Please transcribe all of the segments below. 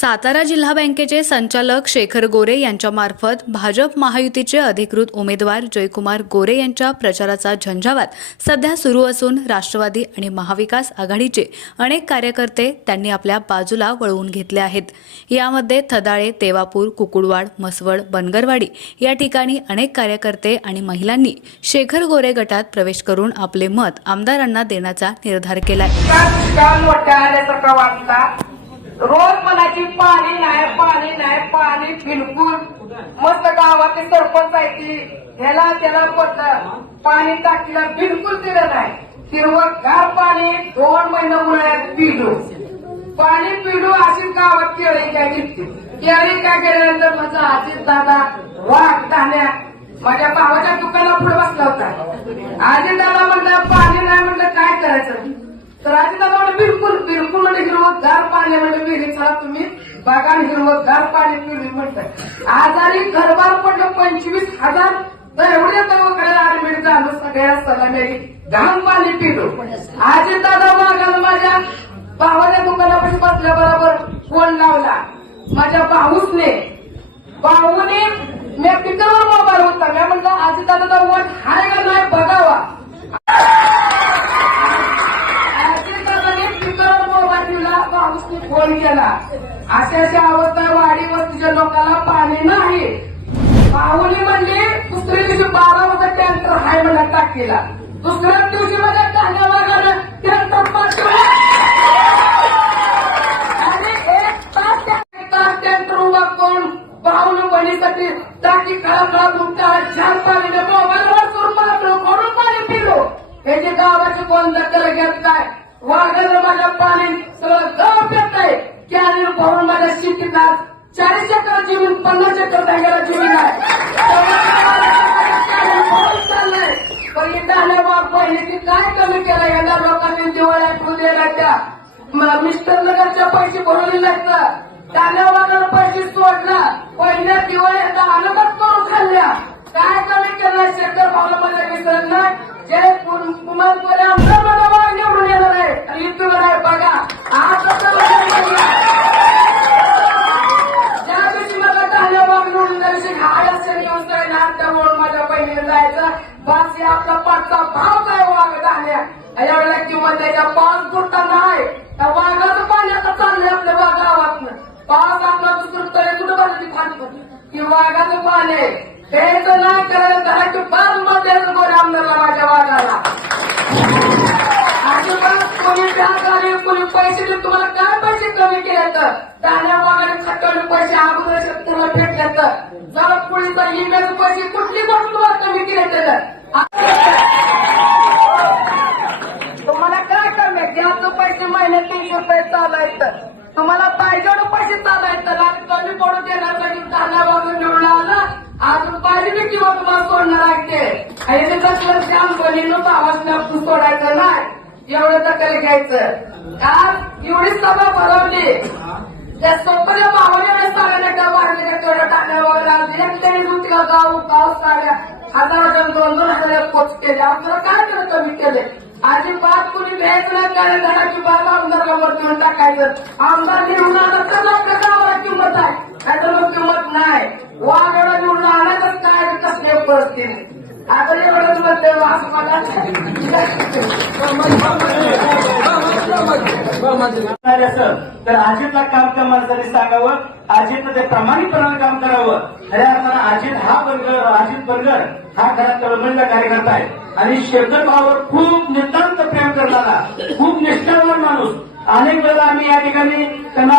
सातारा जिल्हा बँकेचे संचालक शेखर गोरे यांच्या मार्फत भाजप महायुतीचे अधिकृत उमेदवार जयकुमार गोरे यांच्या प्रचाराचा झंझावात सध्या सुरू असून राष्ट्रवादी आणि महाविकास आघाडीचे अनेक कार्यकर्ते त्यांनी आपल्या बाजूला वळवून घेतले आहेत। यामध्ये थदाळे, तेवापूर, कुकुडवाड, मसवड, बनगरवाडी या ठिकाणी अनेक कार्यकर्ते आणि महिलांनी शेखर गोरे गटात प्रवेश करून आपले मत आमदारांना देण्याचा निर्धार केलाय। रोज मनाची पाणी नाही पाणी बिलकुल मस्त गावाचे सरपंच आहे की ह्याला त्याला पाणी टाकीला बिलकुल दिलं नाही। हिरवगार पाणी 2 महिने उन्हाळ्यात पिलो पाणी पिलो अशी गावात केळी काय निघते। केळी काय केल्यानंतर माझा आजीत दादा वाघ धान्या माझ्या भावाच्या दुकानात पुढे बसला होता। आजीत दादा म्हणलं पाणी नाही, म्हणलं काय करायचं तर आजी दादा बिलकुल म्हणजे हिरवगार पाणी म्हणजे विहिरी चला तुम्ही बघा हिरवगार पाणी पिली म्हणतात। आजारी घरबार पडलं 25,000 तर एवढे दवाखान्यात ऍडमिट झालो सगळ्या सलामेरी घाण पाणी पिलो। आजी दादा मागायला माझ्या भावाच्या दुकानापाशी बसल्या बरोबर फोन लावला माझ्या भाऊने मी पिकावर मोबाईल होता। मी म्हटलं आजी दादा वन हाय का नाही बघावा। फोन केला अशा अवस्था वाडी वस्तीच्या लोकांना पाणी नाही। पाहुणी म्हणली दुसऱ्या दिवशी 12 वाजता टँकर हाय म्हणला टाकीला। दुसऱ्या दिवशी माझ्या धान्यावागानं टँकर पाठवला आणि 1 तास टँकर उभा करून पाहुणे बहिणीसाठी टाकी खळा तुमच्या 4 पाणीने मोबाईलवर करून म्हणून पाणी पिलो। हे जे गावाचे कोण दखल घेत काय वाघाला माझ्या पाणी सगळं गाव पेट आहे कॅनेल भरून माझ्या शेतीत 40 एकर जमीन 50 एकर जागेला जमीन आहे चाललंय। पण इथं वाघ बहिणी काय कमी केलं या लोकांनी दिवाळ्या ठेवून दिल्या त्या मिस्टर नगरच्या पैसे भरवले नाहीत त्याने वाघाला पैसे सोडला पहिल्या दिवाळ्या अलगत करून खाल्ल्या। काय कमी केलं शेखर भावला माझ्या विसरत नाही जे कुमार गोरे आमदार मला वाघ निवडून येणार आहे आणि युतीवर आहे बघा। आज ज्या दिवशी मला धान्य वाघ निवडून द्यायची घायचे व्यवसाय ना त्यामुळे माझ्या बहिणीला जायचं बस आपला 5चा भाव काय वाघ धान्य एवढ्या किंवा त्याच्या 5 फुटा नाही त्या वाघाचं पाणी आता चाललंय आपल्या गावातनं 5 आपला दुसरं तरी कुठं बसली खाली की वाघाचं पाणी द्यायचं नाही करायला घराची 5 मत द्यायचं गोरे आमदारला माझ्या वाघाला। अजिबात कोणी व्याजाने कोणी पैसे देऊन तुम्हाला काय पैसे कमी केले तर धान्या वाघाने खटवले पैसे अगोदर शेतकऱ्याला भेटले तर जरा पोळीचा इमेज पैसे कुठली गोष्ट तुम्हाला कमी केले तर तुम्हाला काय कमी घ्यायचं पैसे महिन्यात 300 रुपये चालायचं तुम्हाला पाहिजे पैसे चालायचं आणि कमी पडू देणार नाही। धान्या वाघून निवडून आला अजून पाहिजे किंवा तुम्हाला सोडणार लागते आणि कसलं श्याम बहिणीनं आवाज सोडायचं नाही एवढं दखल घ्यायचं। आज एवढी सभा भरवली त्या सोपऱ्या भावाने साड्या वाढले तेवढ्या टाकल्या वगैरे एकट्याने दुसऱ्या गाव साड्या 1000 2,000 पोच केले। आपल्याला काय केलं कमी केले अजिबात कुणी घ्यायचं नाही काय घराची बाग आमदारला वर देऊन टाकायचं। आमदार निवडून आला तर गावाला किंमत आहे नाहीतर मग किंमत नाही। वाघ एवढा निवडून आणायचं काय कसल्या परिस्थिती आता एवढंच म्हणते असं मला तर अजितला काम त्या माणसाने सांगावं अजितनं ते प्रामाणिकपणानं काम करावं। खऱ्या अर्थानं अजित बनगर हा खरा तळमळीचा कार्यकर्ता आहे आणि शेखर भावावर खूप नितांत प्रेम करणारा खूप निष्ठावान माणूस। अनेक वेळेला आम्ही या ठिकाणी त्यांना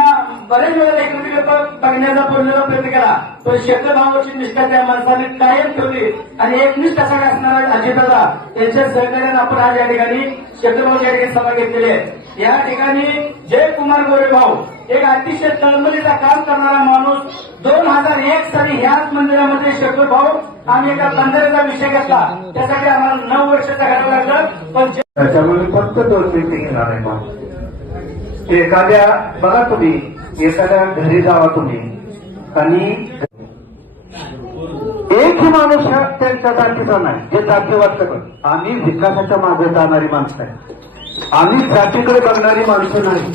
बरेच वेळेला एकत्रित बघण्याचा बोलण्याचा प्रयत्न केला पण शेखर भावाची निष्ठा त्या माणसाने कायम ठेवली आणि एकनिष्ठ असा असणारा अजितदादा यांच्या सहकार्याने आपण आज या ठिकाणी शेखर भाऊ या ठिकाणी सभा घेतलेली आहे। या ठिकाणी जयकुमार गोरे भाऊ एक अतिशय तळमळीचा काम करणारा माणूस 2001 साली ह्याच मंदिरामध्ये शेखर भाऊ आम्ही एका बंधाऱ्याचा विषय घेतला त्यासाठी आम्हाला 9 वर्षाचा घालावं लागलं पण त्याच्यामुळे फक्त 2 मिनिटं घेणार आहे। एखाद्या बघा तुम्ही एखाद्या घरी जावा तुम्ही आणि एकही माणूस त्यांच्या जातीचा नाही जे जातीवाद करत। आम्ही विकासाच्या मागे जाणारी माणसं आहे, आम्ही जातीकडे बघणारी माणसं नाही।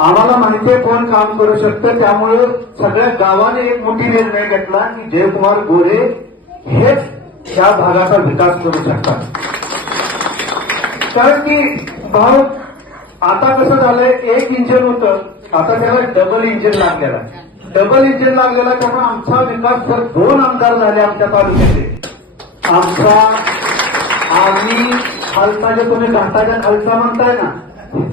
आम्हाला माहितीये कोण काम करू शकतं, त्यामुळे सगळ्या गावाने एक मोठी निर्णय घेतला की जयकुमार गोरे हेच त्या भागाचा विकास करू शकतात. कारण की भाऊ आता कसं झालंय, एक इंजिन होतं, आता त्याला डबल इंजिन लागलेला आहे. डबल इंजिन लागलेला त्यामुळे आमचा विकास जर 2 आमदार झाले आमच्या तालुक्याचे, आम्ही खालचा जे तुम्ही घाटाच्या खालचा म्हणताय ना,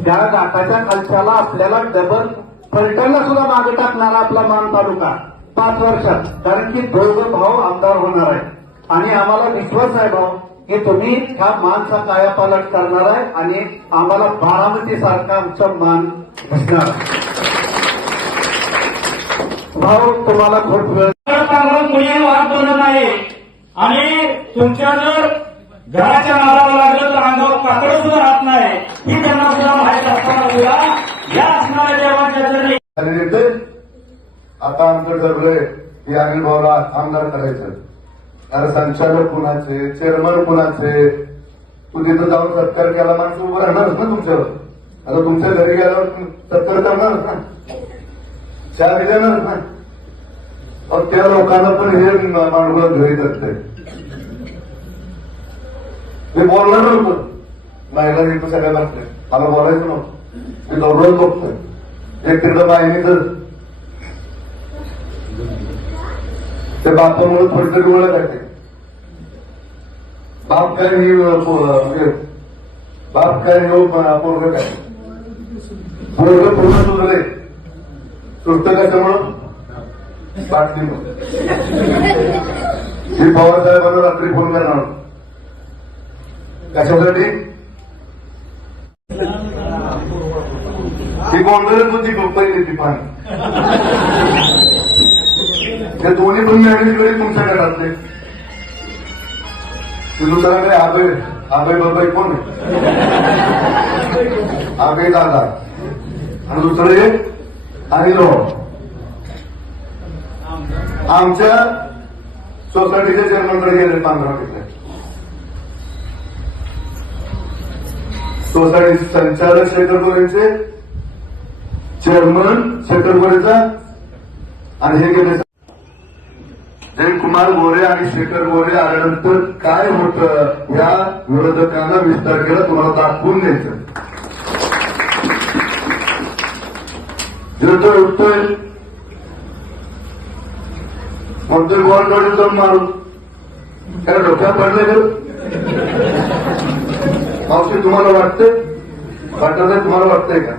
त्या घाटाच्या खालच्याला आपल्याला डबल फलटणला सुद्धा मागे टाकणारा आपला मान तालुका 5 वर्षात. कारण की 2 भाऊ आमदार होणार आहे आणि आम्हाला विश्वास आहे भाऊ की तुम्ही ह्या मानचा कायापालट करणार आहे आणि आम्हाला बारामती सारखा आमचा मान बसणार. भाऊ तुम्हाला खूप वेळ चांगलं कुणी वाद बनत नाही आणि तुमच्या जर घराच्या नावाला लागलं तर अंगावर काकडं सुद्धा राहत नाही ही त्यांना सुद्धा माहिती असताना सुद्धा या असणाऱ्या देवाच्या जरी आणि येते आता आमचं ठरलंय की अनिल भाऊला आमदार करायचं. अरे संचालक कुणाचे, चेअरमन कुणाचे, तू तिथं जाऊन सत्कार केला माणसं उभं राहणारच ना तुमच्यावर. आता तुमच्या घरी गेल्यावर सत्कार करणारच ना, चहा देणारच ना. मग त्या लोकांना पण हे मांडवलं घरी करते. मी बोलणार नव्हतं, महिला इथं सगळ्या बसले, मला बोलायचं नव्हतं. मी दौडच बघतोय एक तिकडं बाईनीच ते बापामुळे थोडीतरी ओळख आहे. बाप काय ही बाप काय पोरग काय पोरग पूर्ण सुचले सुचत कशामुळं बाटलीमुळे. ही पवार साहेबांना रात्री फोन करणार कशासाठी, ती गोंधळच होती पहिली ती पाणी. हे दोन्ही पण मॅनेज वेळी तुमच्या घरातले दुसऱ्याकडे आबे बाबाई कोण आहे, आबे दादा आणि दुसरे अनिल भाऊ. आमच्या सोसायटीच्या चेअरमनकडे गेले 15 मिनिटं. सोसायटी संचालक शेखर गोरेंचे, चेअरमन शेखर गोरेचा आणि हे गेले जयकुमार गोरे आणि शेखर गोरे आल्यानंतर काय होतं या विरोधकांना 20 तारखेला तुम्हाला दाखवून द्यायचं. जिरतोय उठतोय म्हणतोय गोरकडे जाऊन मारू त्याला डोक्यात पडलंय तर मावशी तुम्हाला वाटतंय वाटत तुम्हाला वाटतंय का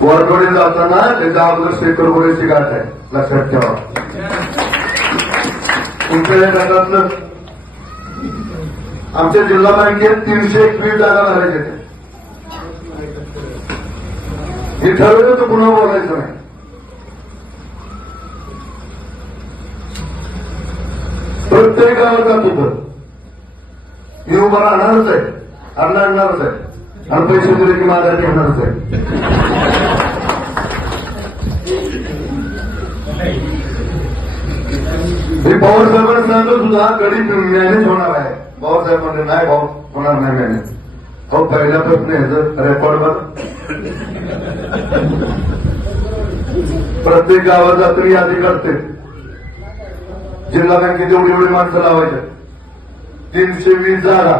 गोरकडे जाताना त्याच्या अगोदर शेखर गोरेची गाठ आहे, लक्षात ठेवा. तुमच्या या गटातलं आमच्या जिल्हा बँकेत 321 जागा भरायच्या. हे ठरवलं तर पुन्हा बोलायचं नाही. प्रत्येक गावात जात होतं मी उभं राहणारच आहे, आणणारच आहे आणि पैसे दिले की माझ्या घेणारच आहे. मी पवार साहेबांना सांगत सुद्धा कधी मॅनेज होणार आहे. पवार साहेब म्हणजे नाही भाऊ होणार नाही मॅनेज. हो पहिल्यापासून ह्याचं रेकॉर्ड बघ. प्रत्येक गावात जातो यादी करते. जिल्हा बँकेत एवढी माणसं लावायच्या 320 जागा.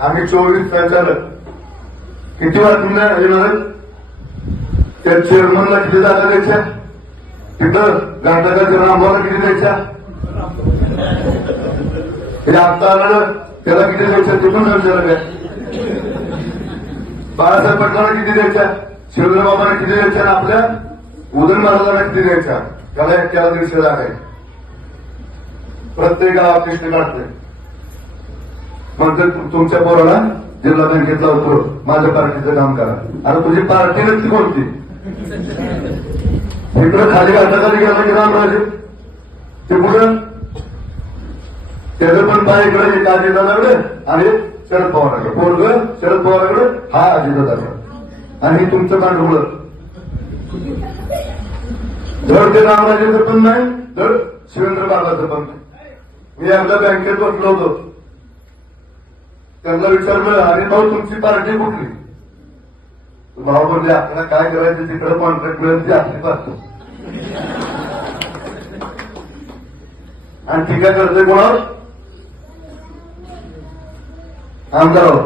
आम्ही 24 संचालक. किती वाटून येणार त्या चेअरमनला किती जागा द्यायच्या, तिथं गांधकाच्या रामभाऊला किती द्यायच्या, हे आता आलं त्याला किती द्यायच्या ते पण संचालक आहे. बाळासाहेब पाटलांना किती द्यायच्या, शिवराबाबांना किती द्यायच्या, आपल्या उदयन महाराजांना किती द्यायच्या. त्याला 1,100 जागा आहे. प्रत्येक गावात लिस्ट काढते. म्हणते तुमच्या पोराला जिल्हा बँकेतला उतरू, माझ्या पार्टीचं काम करा. अरे तुझी पार्टी नक्की कोणती, इकडं खाली घाटाखाली गेला की रामराजे ते कुठं त्याचं पण पाय इकडे एक अजितदादाकडे आणि शरद पवाराकडे. पोरग शरद पवाराकडे, हा अजितदादाकडे. आणि तुमचं पांडुळ धड ते रामराजेचं पण नाही, धड शिवेंद्र बाबाचं पण नाही. मी एकदा बँकेत बसलो होतो, त्यांना विचारलं अरे भाऊ तुमची पार्टी कुठली, भाऊ बोलले आपल्याला काय करायचं तिकडे कॉन्ट्रॅक्ट मिळेल ती आपली बाजू आणि टीका करतोय कोणावर आमदारावर